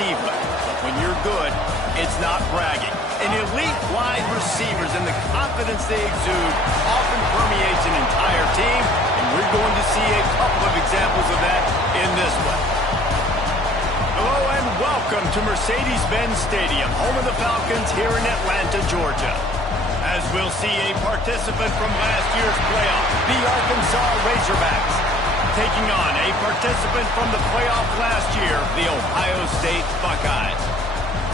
but when you're good, it's not bragging. An elite wide receivers and the confidence they exude often permeates an entire team, and we're going to see a couple of examples of that in this one. Hello and welcome to Mercedes-Benz Stadium, home of the Falcons here in Atlanta, Georgia. As we'll see a participant from last year's playoff, the Arkansas Razorbacks, taking on a participant from the playoff last year, the Ohio State Buckeyes.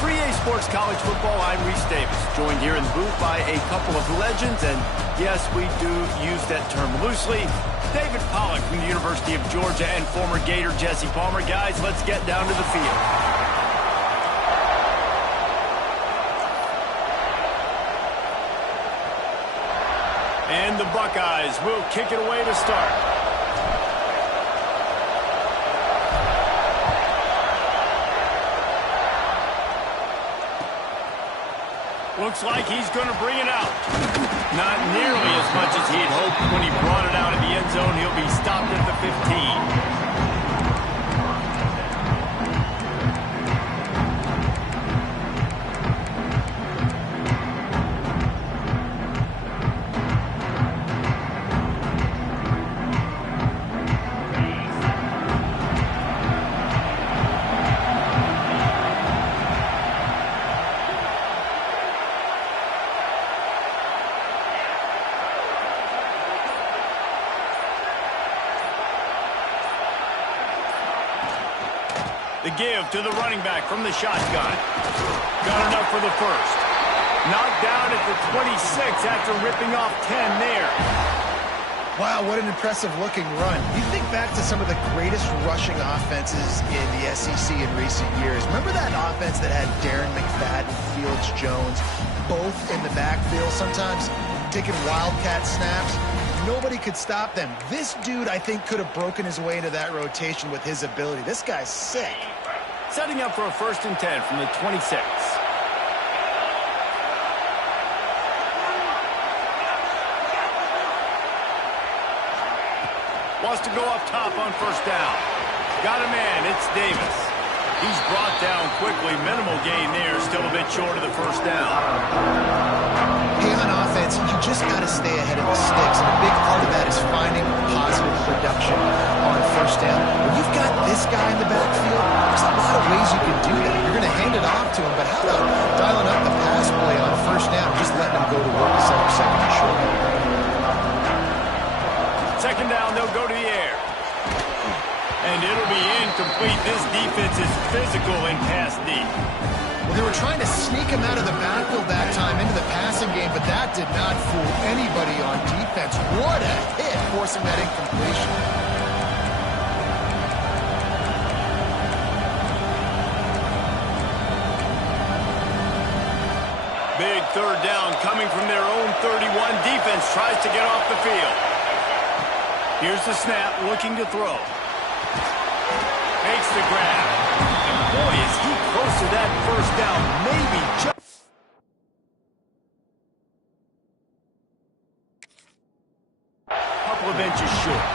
For EA Sports College Football, I'm Reese Davis, joined here in the booth by a couple of legends, and yes, we do use that term loosely. David Pollack from the University of Georgia and former Gator Jesse Palmer. Guys, let's get down to the field. And the Buckeyes will kick it away to start. Looks like he's going to bring it out. Not nearly as much as he had hoped when he brought it out of the end zone. He'll be stopped at the 15. The give to the running back from the shotgun. Got enough for the first. Knocked down at the 26 after ripping off 10 there. Wow, what an impressive-looking run. You think back to some of the greatest rushing offenses in the SEC in recent years. Remember that offense that had Darren McFadden, Felix Jones, both in the backfield, sometimes taking wildcat snaps? Nobody could stop them. This dude, I think, could have broken his way into that rotation with his ability. This guy's sick. Setting up for a 1st and 10 from the 26. Wants to go up top on 1st down. Got a man, it's Davis. He's brought down quickly. Minimal gain there, still a bit short of the 1st down. Hey, on offense, you just got to stay ahead of the sticks, and a big part of that is finding positive production on 1st down. When you've got this guy in the backfield, there's a lot of ways you can do that. You're going to hand it off to him, but how about dialing up the pass play on 1st down, just letting him go to work to set up 2nd and short. 2nd down, they'll go to the air. And it'll be incomplete. This defense is physical in pass deep. Well, they were trying to sneak him out of the backfield that time into the passing game, but that did not fool anybody on defense. What a hit, forcing that incompletion. Big 3rd down coming from their own 31. Defense tries to get off the field. Here's the snap, looking to throw. Makes the grab. And boy, is he close to that 1st down. Maybe just a couple of inches short.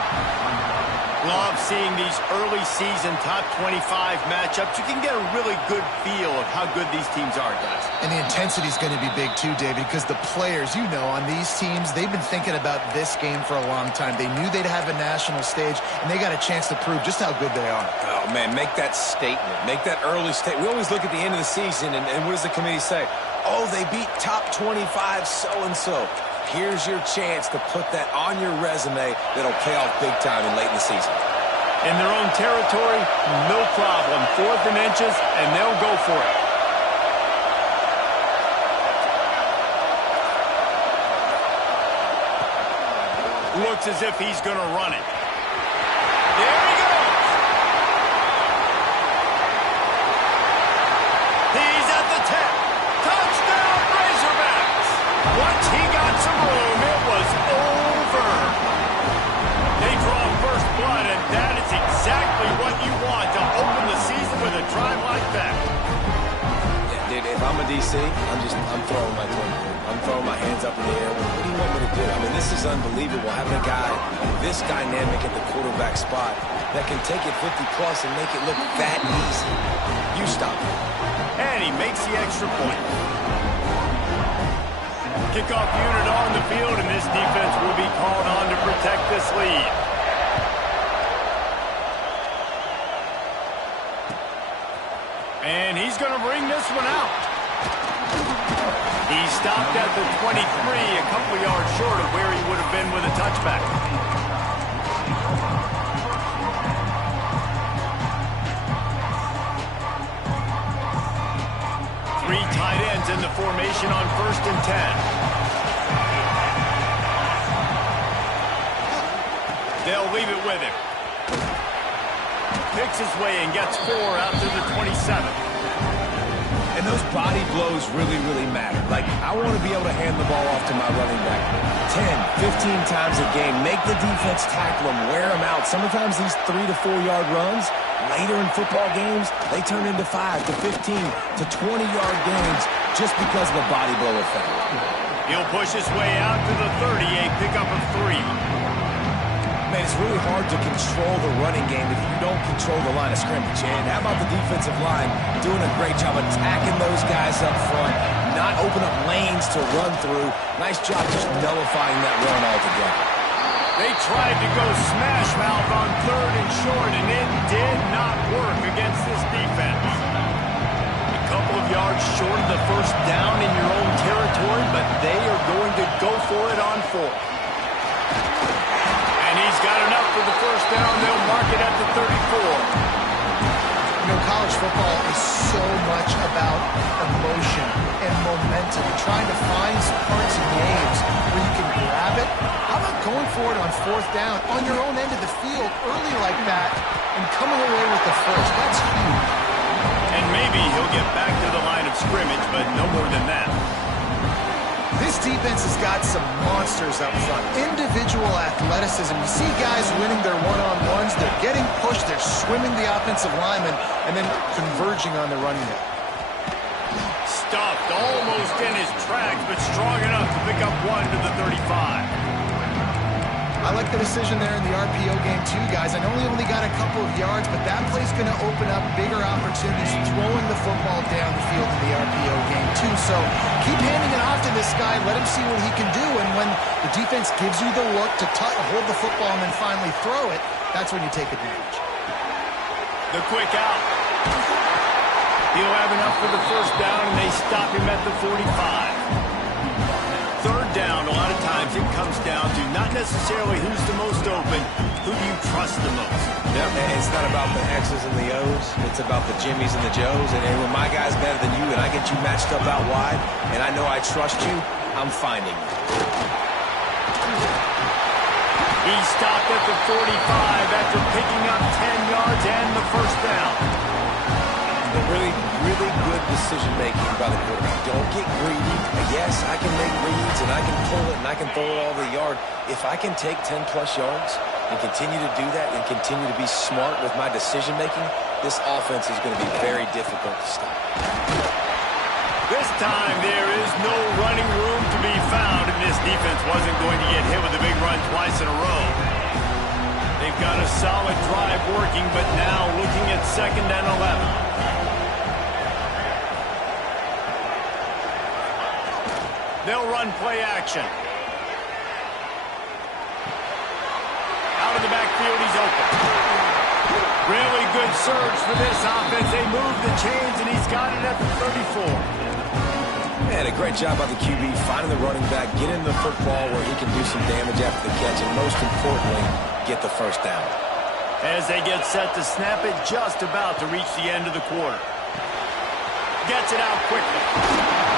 Love seeing these early season top 25 matchups. You can get a really good feel of how good these teams are, guys. And the intensity is going to be big too, David, because the players, you know, on these teams, they've been thinking about this game for a long time. They knew they'd have a national stage, and they got a chance to prove just how good they are. Oh, man, make that statement. Make that early statement. We always look at the end of the season, and what does the committee say? Oh, they beat top 25 so-and-so. Here's your chance to put that on your resume that'll pay off big time and late in the season. In their own territory, no problem. 4th and inches, and they'll go for it. Looks as if he's going to run it. There he goes. He's at the 10. Touchdown, Razorbacks. Once he got some room, it was over. They draw 1st blood, and that is exactly what you want to open the season with a drive like that. Yeah, dude, if I'm a DC, I'm throwing my toy. I'm throwing my hands up in the air. What do you want me to do? I mean, this is unbelievable, having a guy this dynamic at the quarterback spot that can take it 50-plus and make it look that easy. You stop it. And he makes the extra point. Kickoff unit on the field, and this defense will be called on to protect this lead. And he's going to bring this one out. He stopped at the 23, a couple yards short of where he would have been with a touchback. Three tight ends in the formation on 1st and 10. They'll leave it with him. Picks his way and gets 4 out to the 27. And those body blows really, really matter. Like, I want to be able to hand the ball off to my running back 10, 15 times a game. Make the defense tackle him, wear him out. Sometimes these 3 to 4 yard runs, later in football games, they turn into 5 to 15 to 20 yard gains just because of the body blow effect. He'll push his way out to the 30, a pickup of 3. Man, it's really hard to control the running game if you don't control the line of scrimmage. And how about the defensive line doing a great job attacking those guys up front, not open up lanes to run through. Nice job just nullifying that run altogether. They tried to go smash mouth on 3rd and short, and it did not work against this defense. A couple of yards short of the first down in your own territory, but they are going to go for it on 4th. And he's got enough for the first down. They'll mark it at the 34. You know, college football is so much about emotion and momentum, trying to find some parts of games where you can grab it. How about going for it on 4th down on your own end of the field early like that and coming away with the first? That's huge. And maybe he'll get back to the line of scrimmage, but no more than that. This defense has got some monsters up front. Individual athleticism. You see guys winning their one-on-ones. They're getting pushed. They're swimming the offensive lineman and then converging on the running back. Stuffed almost in his tracks, but strong enough to pick up 1 to the 35. I like the decision there in the RPO game too, guys. I know he only got a couple of yards, but that play's going to open up bigger opportunities throwing the football down the field in the RPO game too. So keep handing it off to this guy. Let him see what he can do. And when the defense gives you the look to hold the football and then finally throw it, that's when you take advantage. The quick out. He'll have enough for the first down, and they stop him at the 45. 3rd down, a lot of times it comes down to not necessarily who's the most open, who do you trust the most. Yeah, and it's not about the X's and the O's. It's about the Jimmies and the Joes. And when my guy's better than you and I get you matched up out wide, and I know I trust you, I'm finding you. He stopped at the 45 after picking up 10 yards and the first down. Really, really good decision-making by the quarterback. Don't get greedy. Yes, I can make reads, and I can pull it, and I can throw it all the yard. If I can take 10-plus yards and continue to do that and continue to be smart with my decision-making, this offense is going to be very difficult to stop. This time, there is no running room to be found, and this defense wasn't going to get hit with a big run twice in a row. They've got a solid drive working, but now looking at 2nd and 11. They'll run play action. Out of the backfield, he's open. Really good surge for this offense. They move the chains, and he's got it at the 34. Man, a great job by the QB, finding the running back, getting the football where he can do some damage after the catch, and most importantly, get the first down. As they get set to snap it, just about to reach the end of the quarter. Gets it out quickly.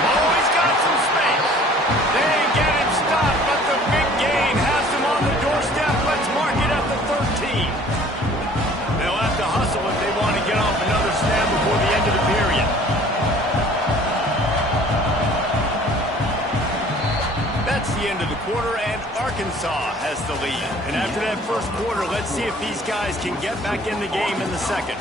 Oh, he's got some space. They get him stopped, but the big gain has him on the doorstep. Let's mark it at the 13. They'll have to hustle if they want to get off another snap before the end of the period. That's the end of the quarter, and Arkansas has the lead. And after that first quarter, let's see if these guys can get back in the game in the second.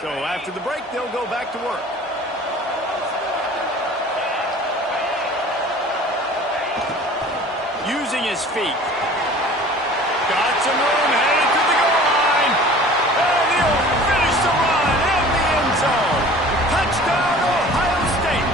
So after the break, they'll go back to work. using his feet. Got some room, headed to the goal line. And he'll finish the run in the end zone. Touchdown, Ohio State.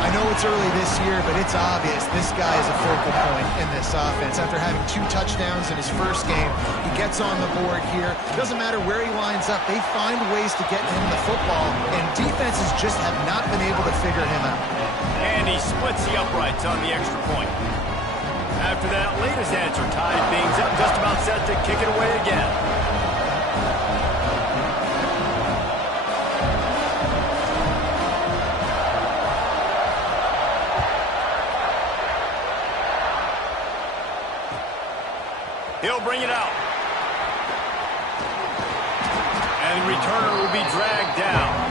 I know it's early this year, but it's obvious this guy is a focal point in this offense. After having 2 touchdowns in his first game, he gets on the board here. Doesn't matter where he lines up, they find ways to get him the football, and defenses just have not been able to figure him out. And he splits the uprights on the extra point. After that latest answer tied things up, just about set to kick it away again. He'll bring it out. And the returner will be dragged down.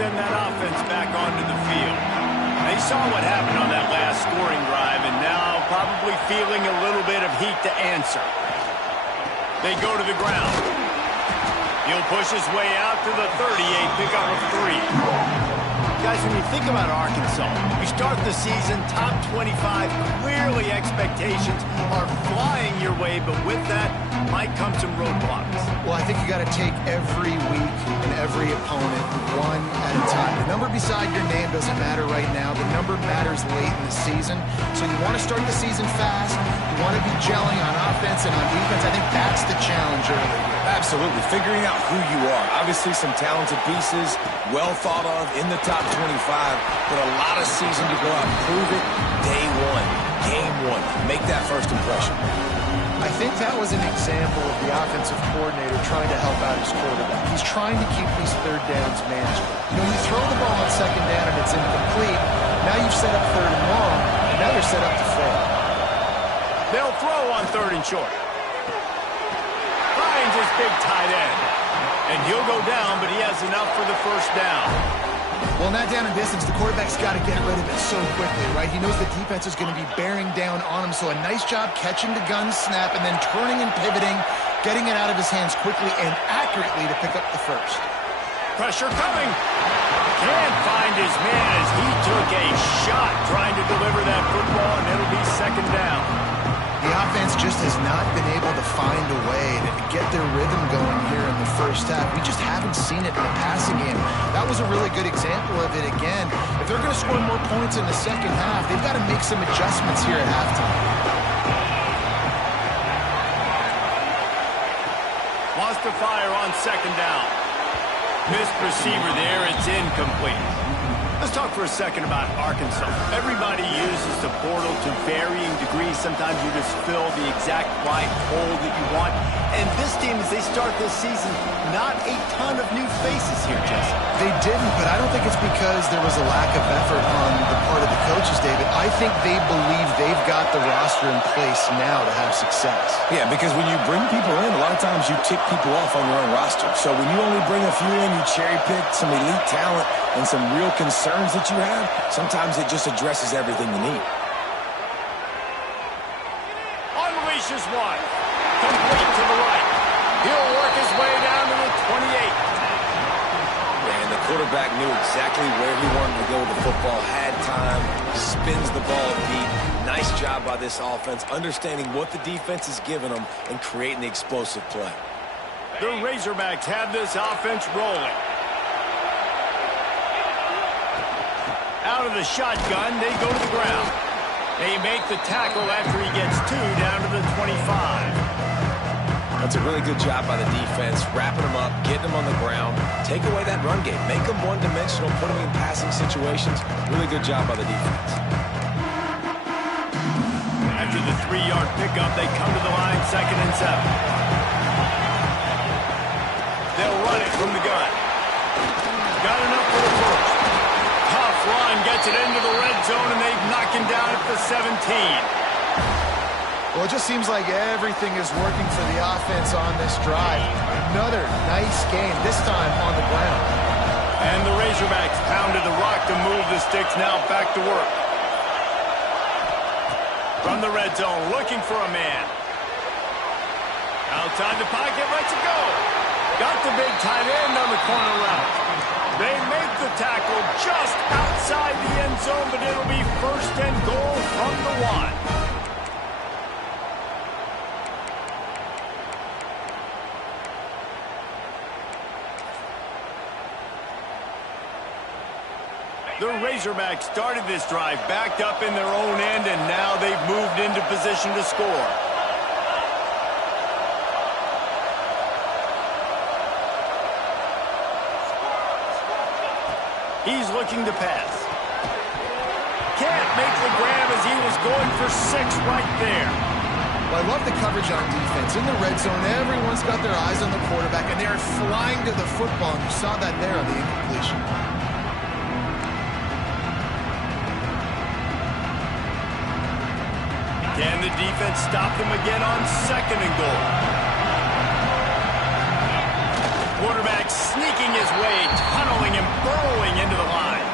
Send that offense back onto the field. They saw what happened on that last scoring drive, and now probably feeling a little bit of heat to answer. They go to the ground. He'll push his way out to the 38, pick up a 3. Guys, when you think about Arkansas, you start the season top 25, clearly expectations are flying your way, but with that might come some roadblocks. Well, I think you got to take every week and every opponent one at a time. The number beside your name doesn't matter right now. The number matters late in the season. So you want to start the season fast. You want to be gelling on offense and on defense. I think that's the challenge early. Absolutely. Figuring out who you are. Obviously some talented pieces, well thought of in the top 25, but a lot of season to go out and prove it. Day one, game one. Make that first impression. I think that was an example of the offensive coordinator trying to help out his quarterback. He's trying to keep these third downs manageable. You know, you throw the ball on second down and it's incomplete. Now you've set up third and long, and now you're set up to fail. They'll throw on third and short. Finds his big tight end. And he'll go down, but he has enough for the first down. Well, in that down and distance, the quarterback's got to get rid of it so quickly, right? He knows the defense is going to be bearing down on him, so a nice job catching the gun snap and then turning and pivoting, getting it out of his hands quickly and accurately to pick up the first. Pressure coming. Can't find his man as he took a shot trying to deliver that football, and it'll be second down. The offense just has not been able to find a way to get their rhythm going here in the first half. We just haven't seen it in the passing game. That was a really good example of it again. If they're going to score more points in the second half, they've got to make some adjustments here at halftime. Wants to fire on second down. Missed receiver there. It's incomplete. Let's talk for a second about Arkansas. Everybody uses the portal to varying degrees. Sometimes you just fill the exact right hole that you want. And this team, as they start this season, not a ton of new faces here, Jesse. They didn't, but I don't think it's because there was a lack of effort on the part of the coaches, David. I think they believe they've got the roster in place now to have success. Yeah, because when you bring people in, a lot of times you tick people off on your own roster. So when you only bring a few in, you cherry pick some elite talent and some real concerns that you have, sometimes it just addresses everything you need. Unleashes one. Complete to the right. He'll work his way down to the 28. And the quarterback knew exactly where he wanted to go with the football, had time, spins the ball deep. Nice job by this offense, understanding what the defense is giving them and creating the explosive play. The Razorbacks have this offense rolling. Out of the shotgun, they go to the ground. They make the tackle after he gets 2 down to the 25. That's a really good job by the defense, wrapping them up, getting them on the ground, take away that run game, make them one-dimensional, put them in passing situations. Really good job by the defense. After the 3-yard pickup, they come to the line, 2nd and 7. They'll run it from the gun. Got enough for the first. Tough run, gets it into the red zone, and they've knocked him down at the 17. Well, it just seems like everything is working for the offense on this drive. Another nice game, this time on the ground. And the Razorbacks pounded the rock to move the sticks, now back to work. From the red zone, looking for a man. Outside the pocket, lets it go. Got the big tight end on the corner route. They make the tackle just outside the end zone, but it'll be first and goal from the 1. The Razorbacks started this drive backed up in their own end, and now they've moved into position to score. He's looking to pass. Can't make the grab as he was going for 6 right there. Well, I love the coverage on defense. In the red zone, everyone's got their eyes on the quarterback, and they're flying to the football. And you saw that there on the incompletion. Can the defense stop them again on 2nd and goal? Quarterback sneaking his way, tunneling and burrowing into the line.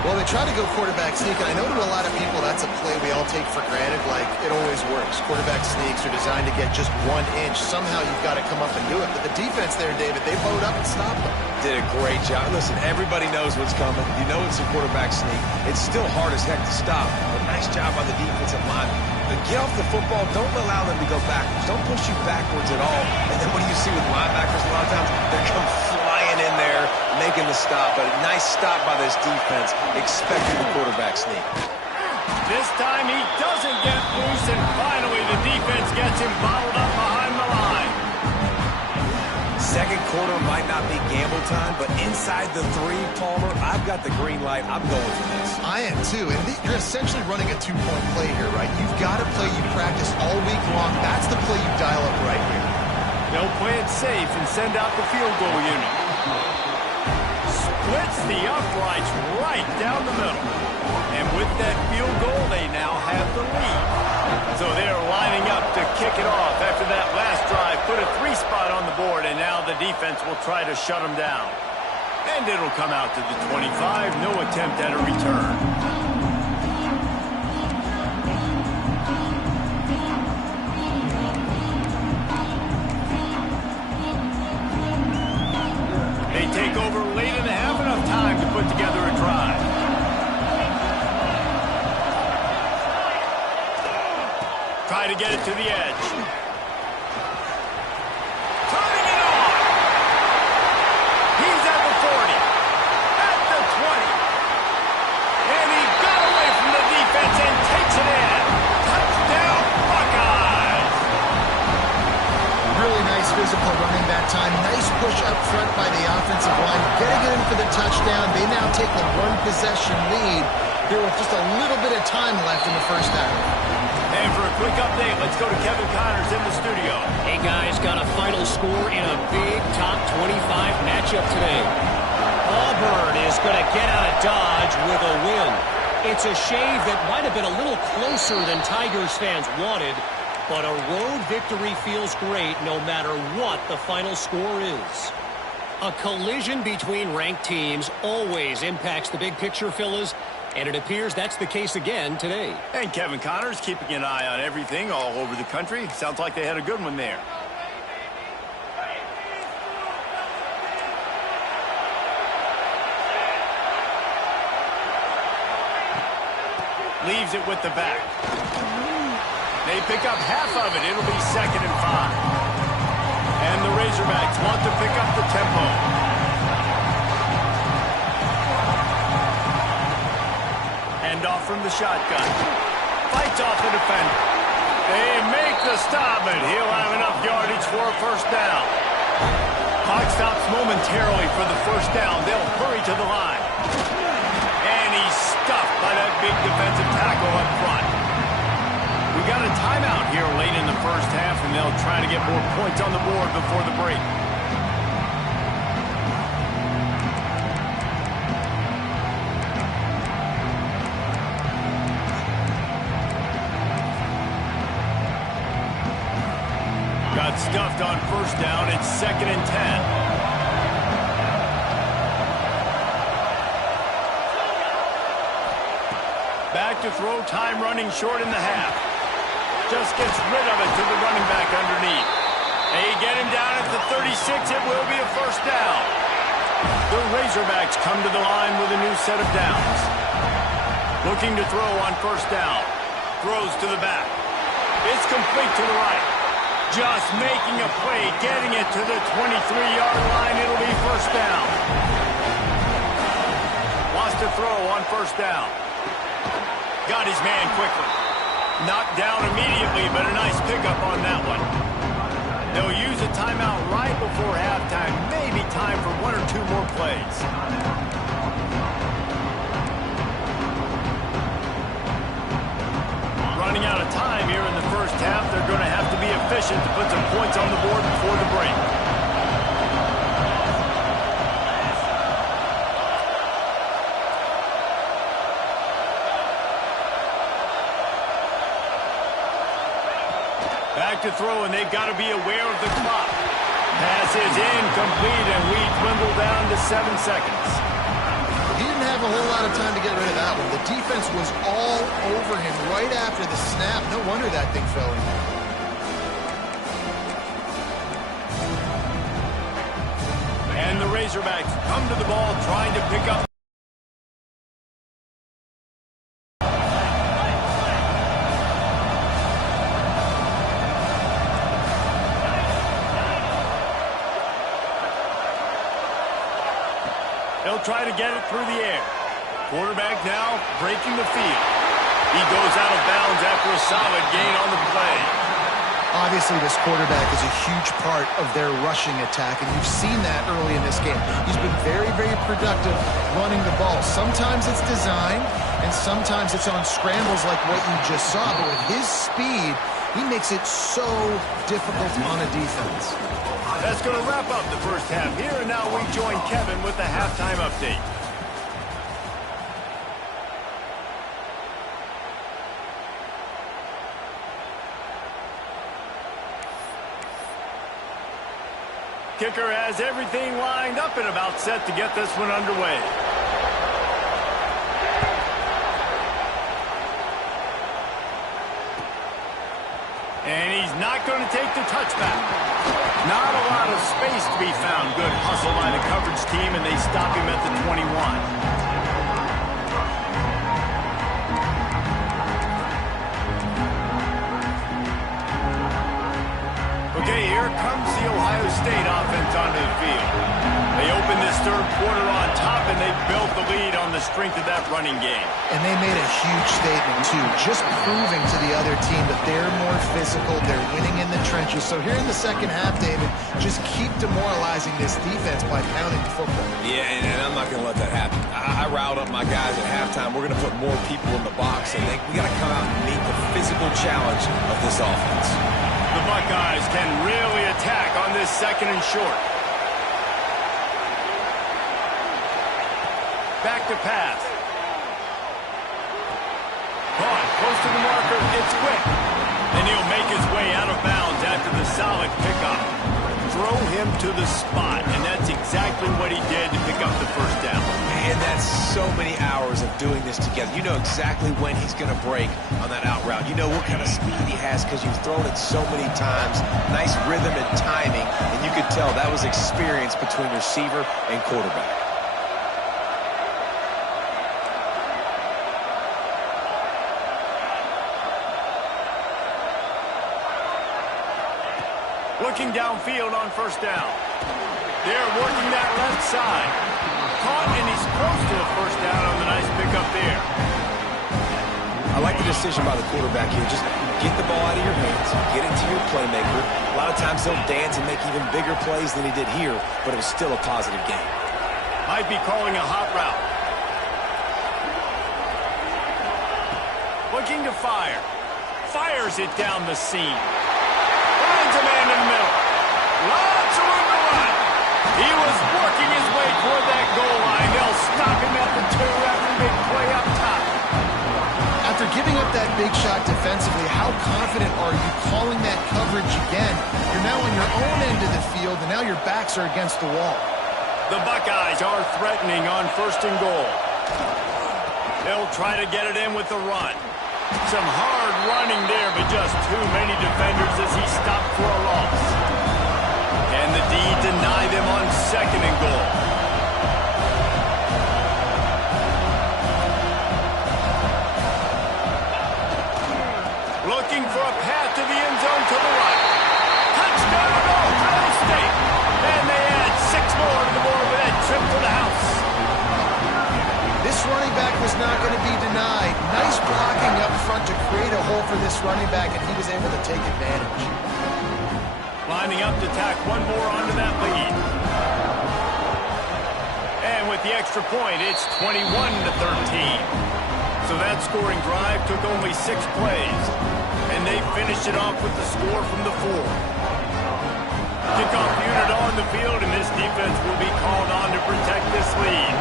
Well, they try to go quarterback sneak, and I know to a lot of people that's a play we all take for granted, like it always works. Quarterback sneaks are designed to get just 1 inch. Somehow you've got to come up and do it. But the defense there, David, they load up and stop them. Did a great job. Listen, everybody knows what's coming. You know it's a quarterback sneak. It's still hard as heck to stop. But nice job on the defensive line. But get off the football. Don't allow them to go backwards. Don't push you backwards at all. And then what do you see with linebackers a lot of times? They come flying in there, making the stop. But a nice stop by this defense, expecting the quarterback sneak. This time he doesn't get loose, and finally the defense gets him bottled up behind the line. Second quarter might not be gamble time, but inside the 3, Palmer, I've got the green light. I'm going for this. I am too, and you're essentially running a 2-point play here, right? You've got a play you practice all week long. That's the play you dial up right here. They'll play it safe and send out the field goal unit. Splits the uprights right down the middle. And with that field goal, they now have the lead. So they're lining up to kick it off after that last drive. Put a 3 spot on the board, and now the defense will try to shut them down. And it'll come out to the 25. No attempt at a return. They take over late in the half, enough time to put together a drive. Try to get it to the edge. Turning it on. He's at the 40. At the 20. And he got away from the defense and takes it in. Touchdown, Buckeyes. Really nice physical running that time. Nice push up front by the offensive line. Getting it in for the touchdown. They now take a 1-possession lead here with just a little bit of time left in the first half. And for a quick update, let's go to Kevin Connors in the studio. Hey, guys, got a final score in a big top 25 matchup today. Auburn is going to get out of Dodge with a win. It's a shave that might have been a little closer than Tigers fans wanted, but a road victory feels great no matter what the final score is. A collision between ranked teams always impacts the big picture, fellas. And it appears that's the case again today. And Kevin Connors keeping an eye on everything all over the country. Sounds like they had a good one there. Leaves it with the back. They pick up half of it. It'll be 2nd and 5. And the Razorbacks want to pick up the tempo. Off from the shotgun. Fights off the defender. They make the stop, and he'll have enough yardage for a first down. Clock stops momentarily for the first down. They'll hurry to the line. And he's stuffed by that big defensive tackle up front. We got a timeout here late in the first half, and they'll try to get more points on the board before the break. Got stuffed on first down. It's 2nd and 10. Back to throw, time running short in the half. Just gets rid of it to the running back underneath. They get him down at the 36. It will be a first down. The Razorbacks come to the line with a new set of downs. Looking to throw on first down. Throws to the back. It's complete to the right. Just making a play, getting it to the 23-yard line. It'll be first down. Wants to throw on first down. Got his man quickly. Knocked down immediately, but a nice pickup on that one. They'll use a timeout right before halftime. Maybe time for one or two more plays. Running out of time here in the first half. They're going to have to be efficient to put some points on the board before the break. Back to throw, and they've got to be aware of the clock. Pass is incomplete, and we dwindle down to 7 seconds. He didn't have a whole lot of time to get rid of that one. The defense was all over him right after the snap. No wonder that thing fell in. And the Razorbacks come to the ball trying to pick up. They'll try to get it through the air. Quarterback now breaking the field. He goes out of bounds after a solid gain on the play. Obviously, this quarterback is a huge part of their rushing attack, and you've seen that early in this game. He's been very, very productive running the ball. Sometimes it's design, and sometimes it's on scrambles like what you just saw. But with his speed, he makes it so difficult on a defense. That's going to wrap up the first half here, and now we join Kevin with the halftime update. Kicker has everything lined up and about set to get this one underway. And he's not going to take the touchback. Not a lot of space to be found. Good hustle by the coverage team, and they stop him at the 21. Okay, here comes the Ohio State offense onto the field. They open this third quarter on top, and they built the lead on the strength of that running game. And they made a huge statement, too, just proving to the other team that they're more physical, they're winning in the trenches. So here in the second half, David, just keep demoralizing this defense by pounding the football. Yeah, and I'm not going to let that happen. I riled up my guys at halftime. We're going to put more people in the box, and we got to come out and meet the physical challenge of this offense. The Buckeyes can really attack on this second and short. Back to pass. Caught close to the marker. It's quick. And he'll make his way out of bounds after the solid pickup. Throw him to the spot, and that's exactly what he did to pick up the first down. And that's so many hours of doing this together. You know exactly when he's going to break on that out route. You know what kind of speed he has because you've thrown it so many times. Nice rhythm and timing, and you could tell that was experience between receiver and quarterback. Looking downfield on first down. They're working that left side. Caught, and he's close to a first down on the nice pickup there. I like the decision by the quarterback here. Just get the ball out of your hands, get it to your playmaker. A lot of times he'll dance and make even bigger plays than he did here, but it was still a positive game. Might be calling a hot route. Looking to fire. Fires it down the seam. Finds a man in the middle. Lots of room to run. He was working his way toward that goal line. They'll stop him at the 2 after the big play up top. After giving up that big shot defensively, how confident are you calling that coverage again? You're now on your own end of the field, and now your backs are against the wall. The Buckeyes are threatening on first and goal. They'll try to get it in with the run. Some hard running there, but just too many defenders as he stopped for a loss. And the D deny them on 2nd and goal. Looking for a path to the end zone to the right. Touchdown, Ohio State. And they add 6 more to the board with that trip to the house. This running back was not going to be denied. Nice blocking up front to create a hole for this running back, and he was able to take advantage. Lining up to tack 1 more onto that lead. And with the extra point, it's 21-13. So that scoring drive took only 6 plays. And they finished it off with the score from the 4. Kickoff unit on the field, and this defense will be called on to protect this lead.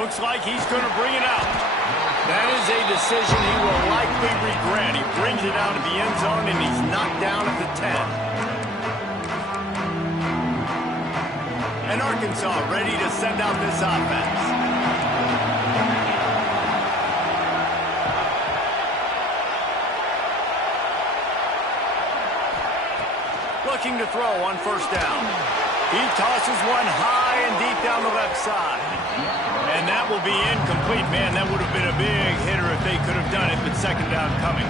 Looks like he's going to bring it out. That is a decision he will likely regret. He brings it out of the end zone, and he's knocked down at the 10. And Arkansas ready to send out this offense. Looking to throw on 1st down. He tosses one high and deep down the left side. And that will be incomplete. Man, that would have been a big hitter if they could have done it, but 2nd down coming.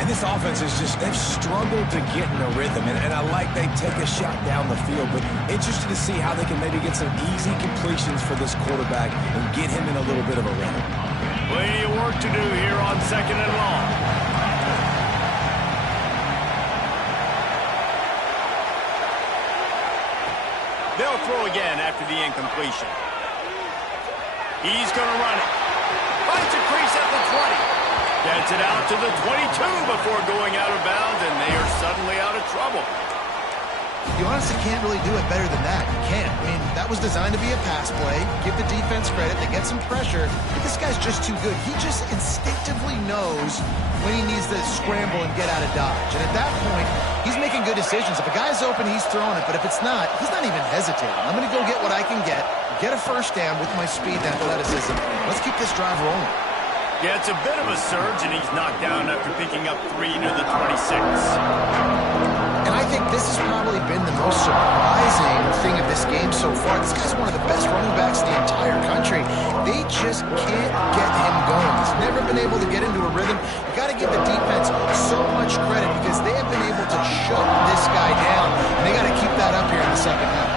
And this offense is just, they've struggled to get in a rhythm. And I like they take a shot down the field, but interested to see how they can maybe get some easy completions for this quarterback and get him in a little bit of a rhythm. Plenty of work to do here on 2nd and long. They'll throw again after the incompletion. He's going to run it. Finds a crease at the 20. Gets it out to the 22 before going out of bounds, and they are suddenly out of trouble. You honestly can't really do it better than that. You can't. I mean, that was designed to be a pass play. Give the defense credit. They get some pressure. But this guy's just too good. He just instinctively knows when he needs to scramble and get out of dodge. And at that point, he's making good decisions. If a guy's open, he's throwing it. But if it's not, he's not even hesitating. I'm going to go get what I can get a 1st down with my speed and athleticism. Let's keep this drive rolling. Yeah, it's a bit of a surge, and he's knocked down after picking up 3 to the 26. And I think this has probably been the most surprising thing of this game so far. This guy's one of the best running backs in the entire country. They just can't get him going. He's never been able to get into a rhythm. You got to give the defense so much credit because they have been able to shut this guy down, and they got to keep that up here in the 2nd half.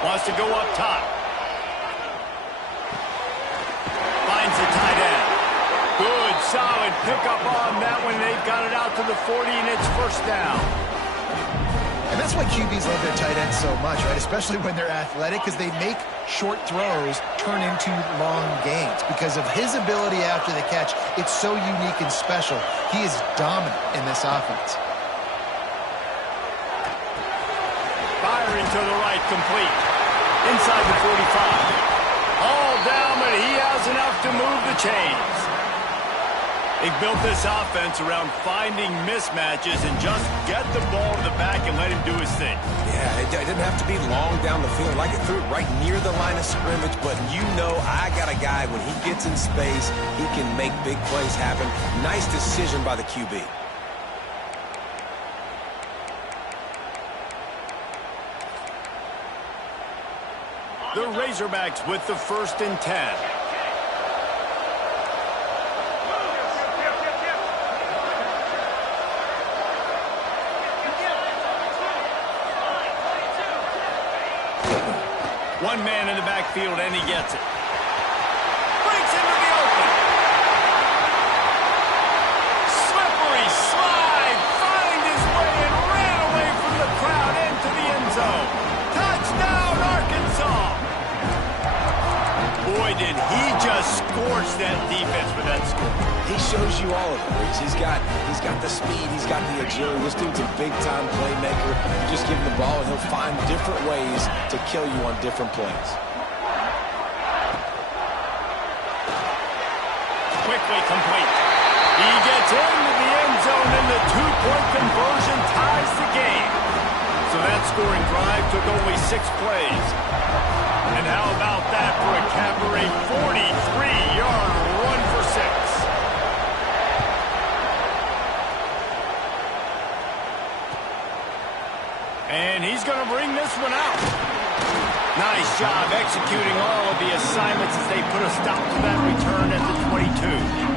Wants to go up top. Finds the tight end. Good, solid pickup on that one. They've got it out to the 40, and it's 1st down. And that's why QBs love their tight ends so much, right? Especially when they're athletic, because they make short throws turn into long gains. Because of his ability after the catch, it's so unique and special. He is dominant in this offense. Firing to the right, complete. Inside the 45. All down, but he has enough to move the chains. They built this offense around finding mismatches and just get the ball to the back and let him do his thing. Yeah, it didn't have to be long down the field. Like it threw it right near the line of scrimmage, but you know I got a guy, when he gets in space, he can make big plays happen. Nice decision by the QB. The Razorbacks with the 1st and 10. One man in the backfield, and he gets it. Breaks into the open. Slippery slide. Find his way and ran away from the crowd into the end zone. Touchdown, Arkansas. Boy, did he just scorch that defense with that score. He shows you all of it. He's got the speed, he's got the agility. This dude's a big-time playmaker. You just give him the ball, and he'll find different ways to kill you on different plays. Quickly complete. He gets into the end zone, and the 2-point conversion ties the game. So that's scoring drive took only 6 plays. And how about that for a cabaret 43-yard run for 6? And he's going to bring this one out. Nice job executing all of the assignments as they put a stop to that return at the 22.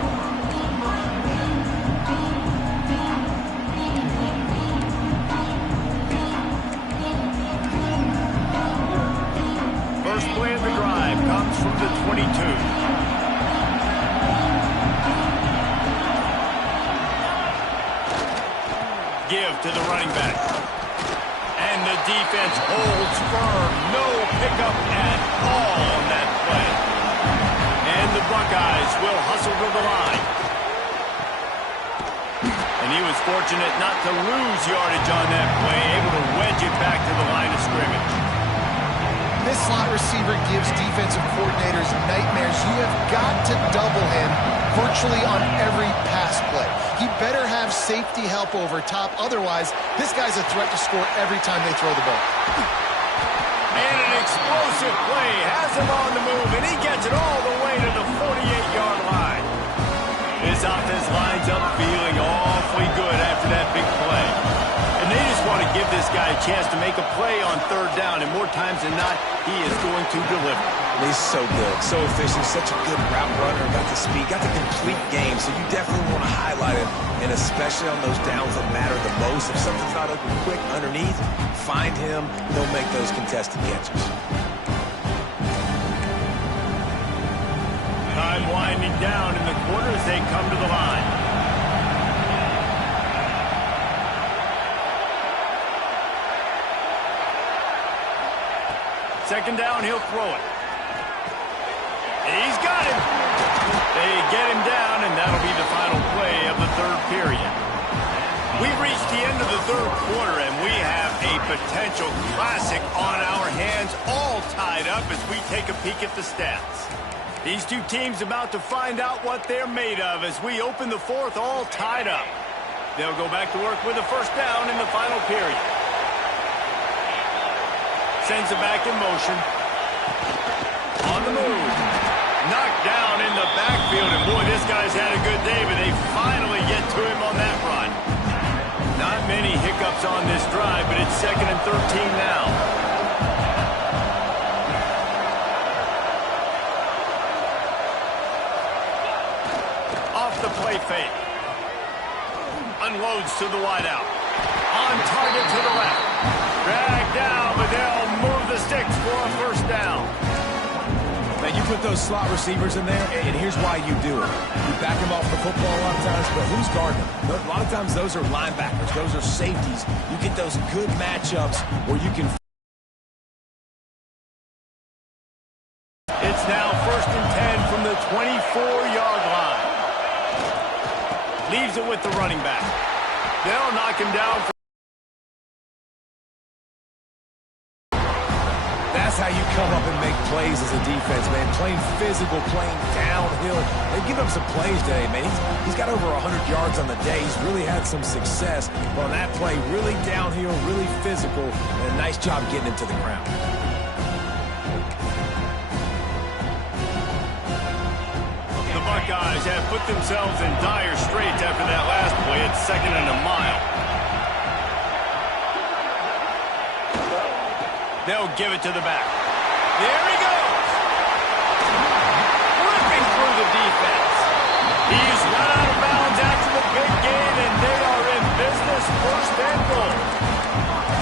First play of the drive comes from the 22. Give to the running back. And the defense holds firm. No pickup at all on that play. And the Buckeyes will hustle to the line. And he was fortunate not to lose yardage on that play, able to wedge it back to the line of scrimmage. This slot receiver gives defensive coordinators nightmares. You have got to double him virtually on every pass play. He better have safety help over top. Otherwise, this guy's a threat to score every time they throw the ball. And an explosive play has him on the move, and he gets it all the way to the 48-yard line. This offense lines up feeling awfully good after that big play. And they just want to give this guy a chance to make a play on third down, and more times than not, he is going to deliver. He's so good, so efficient, such a good route runner, got the speed, got the complete game, so you definitely want to highlight him, and especially on those downs that matter the most. If something's not open quick underneath, find him, he'll make those contested catches. Time winding down in the quarter as they come to the line. Second down, he'll throw it. And he's got him. They get him down, and that'll be the final play of the third period. We've reached the end of the third quarter, and we have a potential classic on our hands, all tied up as we take a peek at the stats. These two teams about to find out what they're made of as we open the fourth, all tied up. They'll go back to work with a first down in the final period. Sends it back in motion. On the move. Knocked down in the backfield. And boy, this guy's had a good day, but they finally get to him on that run. Not many hiccups on this drive, but it's 2nd and 13 now. Off the play fake. Unloads to the wideout. On target to the left. Dragged down, but they'll move the sticks for a first down. Man, you put those slot receivers in there, and here's why you do it. You back them off the football a lot of times, but who's guarding them? A lot of times those are linebackers. Those are safeties. You get those good matchups where you can... It's now 1st and 10 from the 24-yard line. Leaves it with the running back. They'll knock him down. That's how you come up and make plays as a defense, man. Playing physical, playing downhill. They give him some plays today, man. He's got over 100 yards on the day. He's really had some success. But on that play, really downhill, really physical, and a nice job getting him to the ground. The Buckeyes have put themselves in dire straits after that last play. It's 2nd and a mile. They'll give it to the back. There he goes. Ripping through the defense. He's run out of bounds after the big gain, and they are in business, 1st and goal.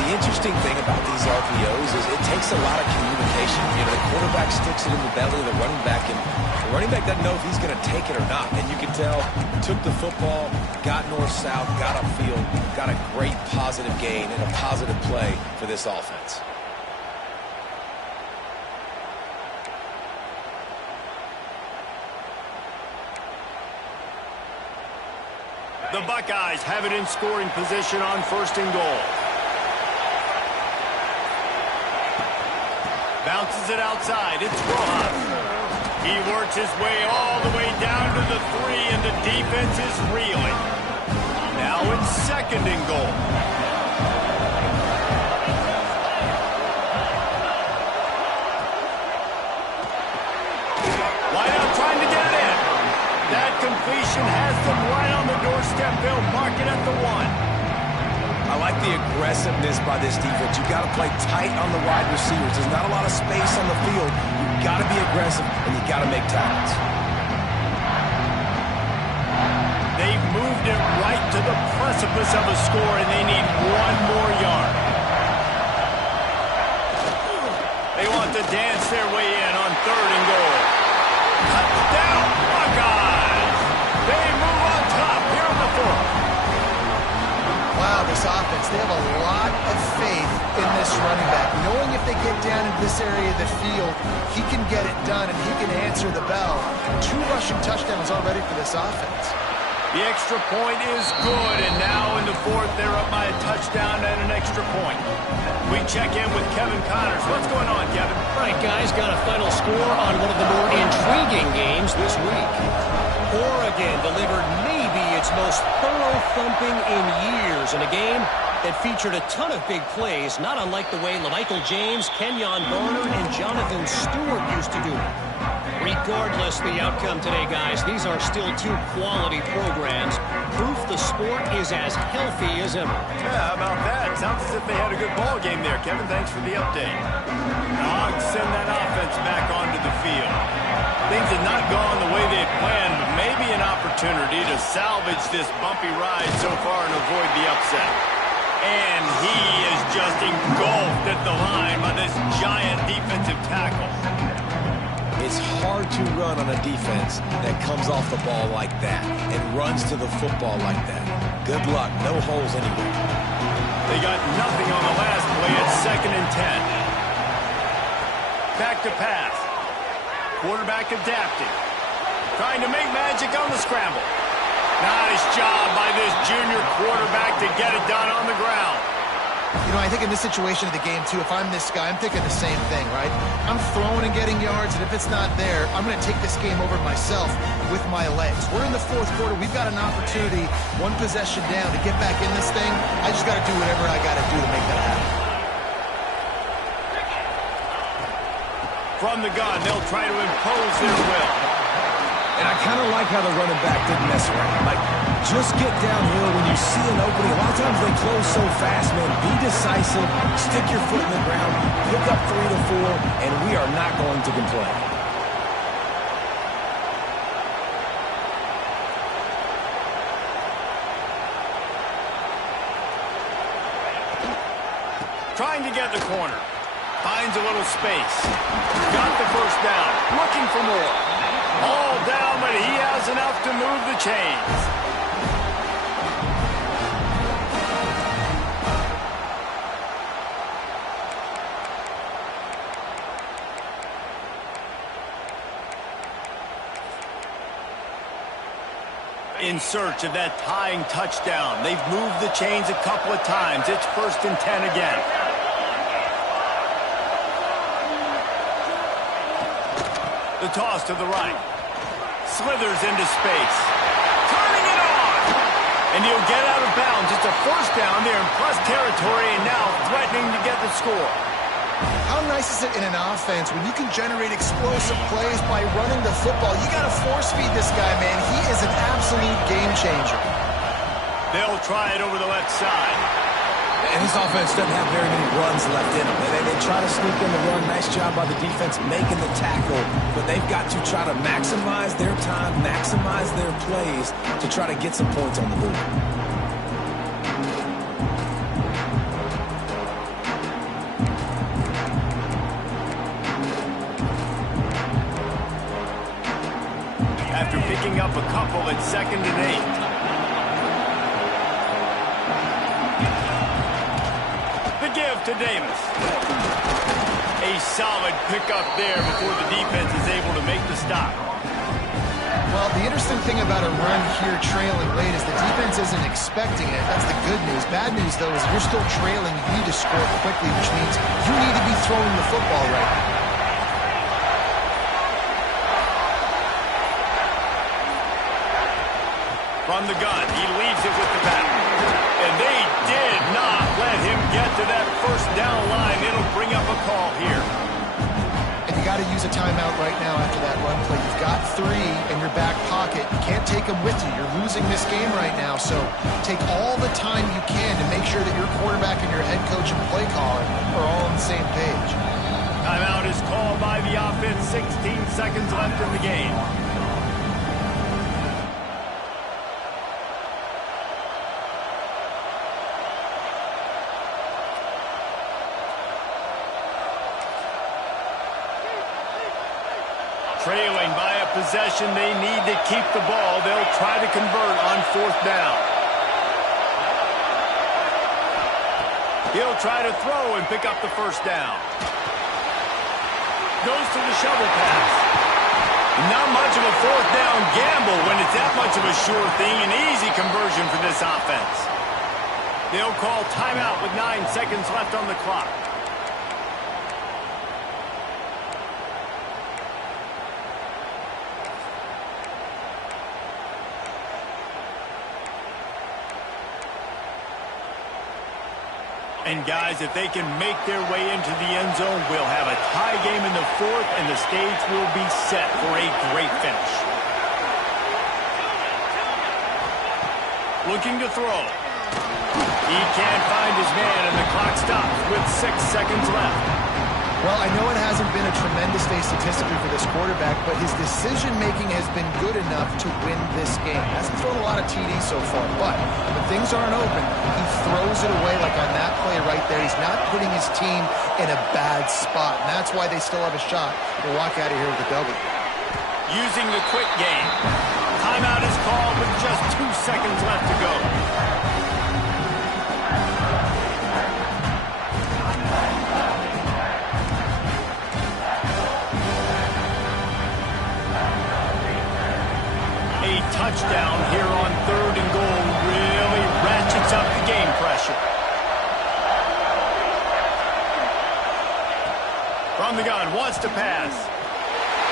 The interesting thing about these RPOs is it takes a lot of communication. You know, the quarterback sticks it in the belly of the running back, and the running back doesn't know if he's going to take it or not. And you can tell, took the football, got north-south, got upfield, got a great positive gain and a positive play for this offense. The Buckeyes have it in scoring position on 1st and goal. Bounces it outside. It's Rojas. He works his way all the way down to the 3, and the defense is reeling. Now it's 2nd and goal. formation has them right on the doorstep. They'll mark it at the 1. I like the aggressiveness by this defense. You've got to play tight on the wide receivers. There's not a lot of space on the field. You've got to be aggressive, and you've got to make tackles. They've moved it right to the precipice of a score, and they need one more yard. They want to dance their way in on 3rd and goal. Touchdown, Buckeyes! They move on top here in the 4th. Wow, this offense, they have a lot of faith in this running back. Knowing if they get down into this area of the field, he can get it done and he can answer the bell. 2 rushing touchdowns already for this offense. The extra point is good, and now in the 4th, they're up by a touchdown and an extra point. We check in with Kevin Connors. What's going on, Kevin? All right, guys, got a final score on one of the more intriguing games this week. Oregon delivered maybe its most thorough thumping in years in a game that featured a ton of big plays, not unlike the way LaMichael James, Kenyon Garner, and Jonathan Stewart used to do it. Regardless the outcome today, guys, these are still 2 quality programs. Proof the sport is as healthy as ever. Yeah, how about that? Sounds as if they had a good ball game there, Kevin. Thanks for the update. The Hogs send that offense back onto the field. Things had not gone the way they had planned, but maybe an opportunity to salvage this bumpy ride so far and avoid the upset. And he is just engulfed at the line by this giant defensive tackle. It's hard to run on a defense that comes off the ball like that and runs to the football like that. Good luck. No holes anywhere. They got nothing on the last play. It's 2nd and 10. Back to pass. Quarterback adapting. Trying to make magic on the scramble. Nice job by this junior quarterback to get it done on the ground. You know, I think in this situation of the game, too, if I'm this guy, I'm thinking the same thing, right? I'm throwing and getting yards, and if it's not there, I'm going to take this game over myself with my legs. We're in the 4th quarter. We've got an opportunity, 1 possession down, to get back in this thing. I just got to do whatever I got to do to make that happen. From the gun, they'll try to impose their will. And I kind of like how the running back didn't mess around. Like, just get downhill when you see an opening. A lot of times they close so fast, man. Be decisive. Stick your foot in the ground. Pick up 3 to 4, and we are not going to complain. Trying to get the corner. Finds a little space. Got the 1st down. Looking for more. All down, but he has enough to move the chains. In search of that tying touchdown. They've moved the chains a couple of times. It's 1st and 10 again. The toss to the right. Slithers into space. Turning it on! And he'll get out of bounds. It's a 1st down there in plus territory, and now threatening to get the score. How nice is it in an offense when you can generate explosive plays by running the football? You got to force feed this guy, man. He is an absolute game changer. They'll try it over the left side. And this offense doesn't have very many runs left in them. They try to sneak in the run. Nice job by the defense making the tackle. But they've got to try to maximize their time, maximize their plays to try to get some points on the board. After picking up a couple at 2nd and 8. Give to Davis. A solid pickup there before the defense is able to make the stop. Well, the interesting thing about a run here trailing late is the defense isn't expecting it. That's the good news. Bad news, though, is you're still trailing. You need to score quickly, which means you need to be throwing the football right now. From the gun, he leaves it with the back. And they did not let him get to that 1st down line. It'll bring up a call here. And you got to use a timeout right now after that run play. You've got 3 in your back pocket. You can't take take them with you. You're losing this game right now, so take all the time you can to make sure that your quarterback and your head coach and play caller are all on the same page. Timeout is called by the offense. 16 seconds left in the game. Trailing by a possession, they need to keep the ball. They'll try to convert on 4th down. He'll try to throw and pick up the 1st down. Goes to the shovel pass. Not much of a 4th down gamble when it's that much of a sure thing. An easy conversion for this offense. They'll call timeout with 9 seconds left on the clock. And, guys, if they can make their way into the end zone, we'll have a tie game in the 4th, and the stage will be set for a great finish. Looking to throw. He can't find his man, and the clock stops with 6 seconds left. Well, I know it hasn't been a tremendous day statistically for this quarterback, but his decision-making has been good enough to win this game. Hasn't thrown a lot of TDs so far, but when things aren't open, he throws it away like on that play right there. He's not putting his team in a bad spot, and that's why they still have a shot to walk out of here with a W. Using the quick game. Timeout is called with just 2 seconds left to go. Touchdown here on 3rd and goal really ratchets up the game pressure. From the gun, wants to pass.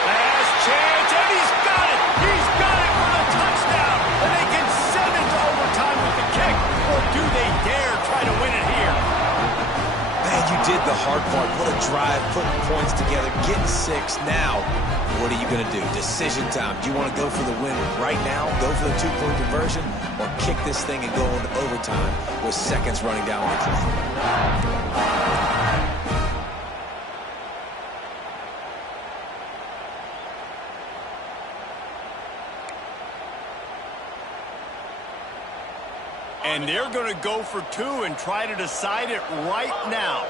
Last chance, and he's got it! He's got it for the touchdown! And they can send it to overtime with the kick, or do they dare try to win it here? Man, you did the hard part. What a drive, putting points together, getting 6. Now, what are you going to do? Decision time. Do you want to go for the win right now, go for the 2-point conversion, or kick this thing and go into overtime with seconds running down on the clock? And they're going to go for 2 and try to decide it right now.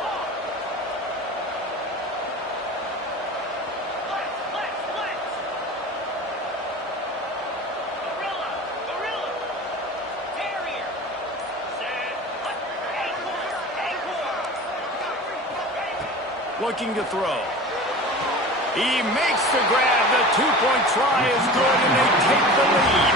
Looking to throw. He makes the grab. The 2-point try is good, and they take the lead.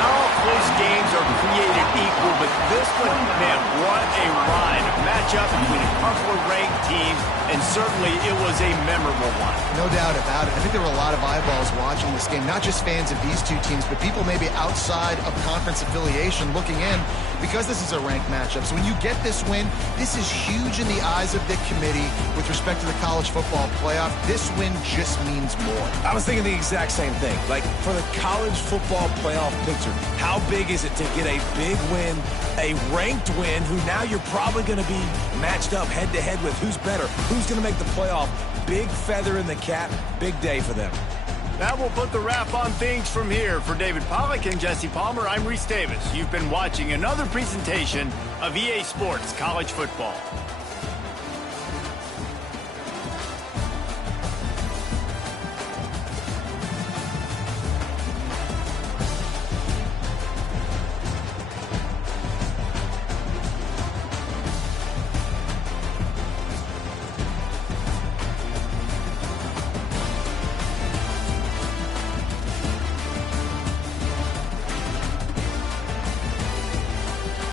Not all close games are created equal, but this one, man, what a ride. A matchup between a couple of ranked teams, and certainly it was a memorable one. No doubt about it. I think there were a lot of eyeballs watching this game, not just fans of these two teams, but people maybe outside of conference affiliation looking in, because this is a ranked matchup. So when you get this win, this is huge in the eyes of the committee with respect to the college football playoff. This win just means more. I was thinking the exact same thing. Like, for the college football playoff picture, how big is it to get a big win, a ranked win, who now you're probably going to be matched up head-to-head with who's better, who's going to make the playoff. Big feather in the cap, big day for them. That will put the wrap on things from here. For David Pollack and Jesse Palmer, I'm Reese Davis. You've been watching another presentation of EA Sports College Football.